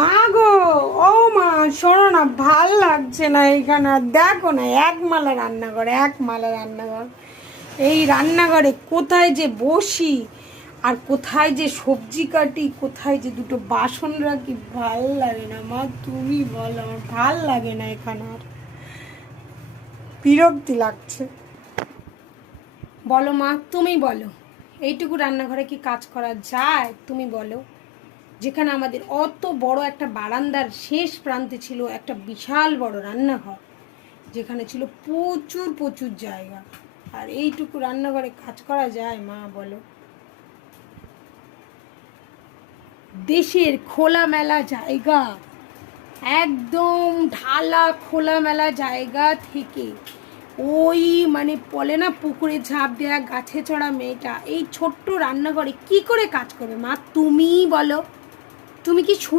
মা গো, ও মা শোনো না, ভাল লাগছে না এখানে। আর দেখো না, একমালা রান্নাঘর, একমালা রান্নাঘর। এই রান্নাঘরে কোথায় যে বসি আর কোথায় যে সবজি কাটি, কোথায় যে দুটো বাসন রাখি, ভাল লাগে না মা। তুমি বলো, আমার ভাল লাগে না এখানে, আর বিরক্তি লাগছে। বলো মা, তুমি বলো, এইটুকু রান্নাঘরে কি কাজ করা যায়? তুমি বলো। যেখানে আমাদের অত বড় একটা বারান্দার শেষ প্রান্তে ছিল একটা বিশাল বড় রান্নাঘর, যেখানে ছিল প্রচুর প্রচুর জায়গা, আর এইটুকু রান্নাঘরে কাজ করা যায় মা বলো? দেশের খোলামেলা জায়গা, একদম ঢালা খোলামেলা জায়গা থেকে ওই মানে বলে না পুকুরে ঝাঁপ দেওয়া গাছে চড়া মেয়েটা এই ছোট্ট রান্নাঘরে কি করে কাজ করবে মা? তুমিই বলো। তুমি কি